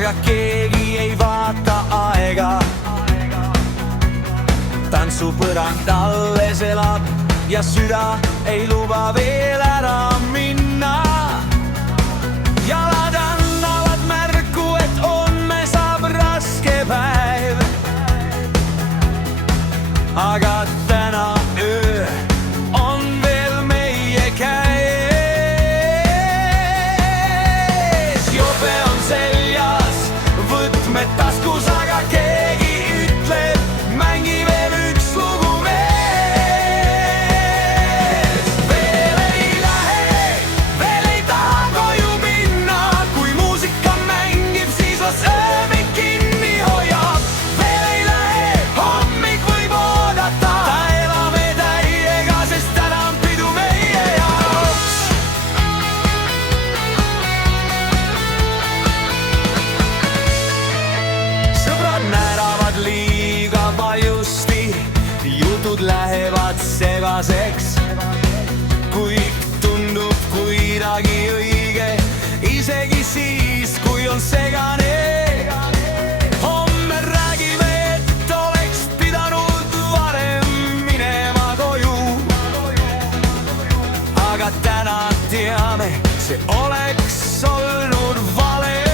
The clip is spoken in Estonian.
aga keegi ei vaata aega. Tantsupõrand alles elab ja süda ei luba veel ära minna. Jalad annavad märku, et homme saab raske päev, aga täna öö on veel meie käes. Jope on seljas, võtmed taskus, aga keegi ütleb, mängi veel üks lugu mees. Veel ei lähe, veel ei taha koju minna, kui muusika mängib, siis las öömik kinni hoiab. Veel ei lähe, hommik võib oodata, elame täiega, sest täna on pidu meie jaoks. Sõbrad naeravad liiga paljusti, jutud lähevad segaseks. Kõik tundub kuidagi õige, isegi siis, kui on segane. Homme räägime, et oleks pidanud varem minema koju, aga täna teame, see oleks olnud vale.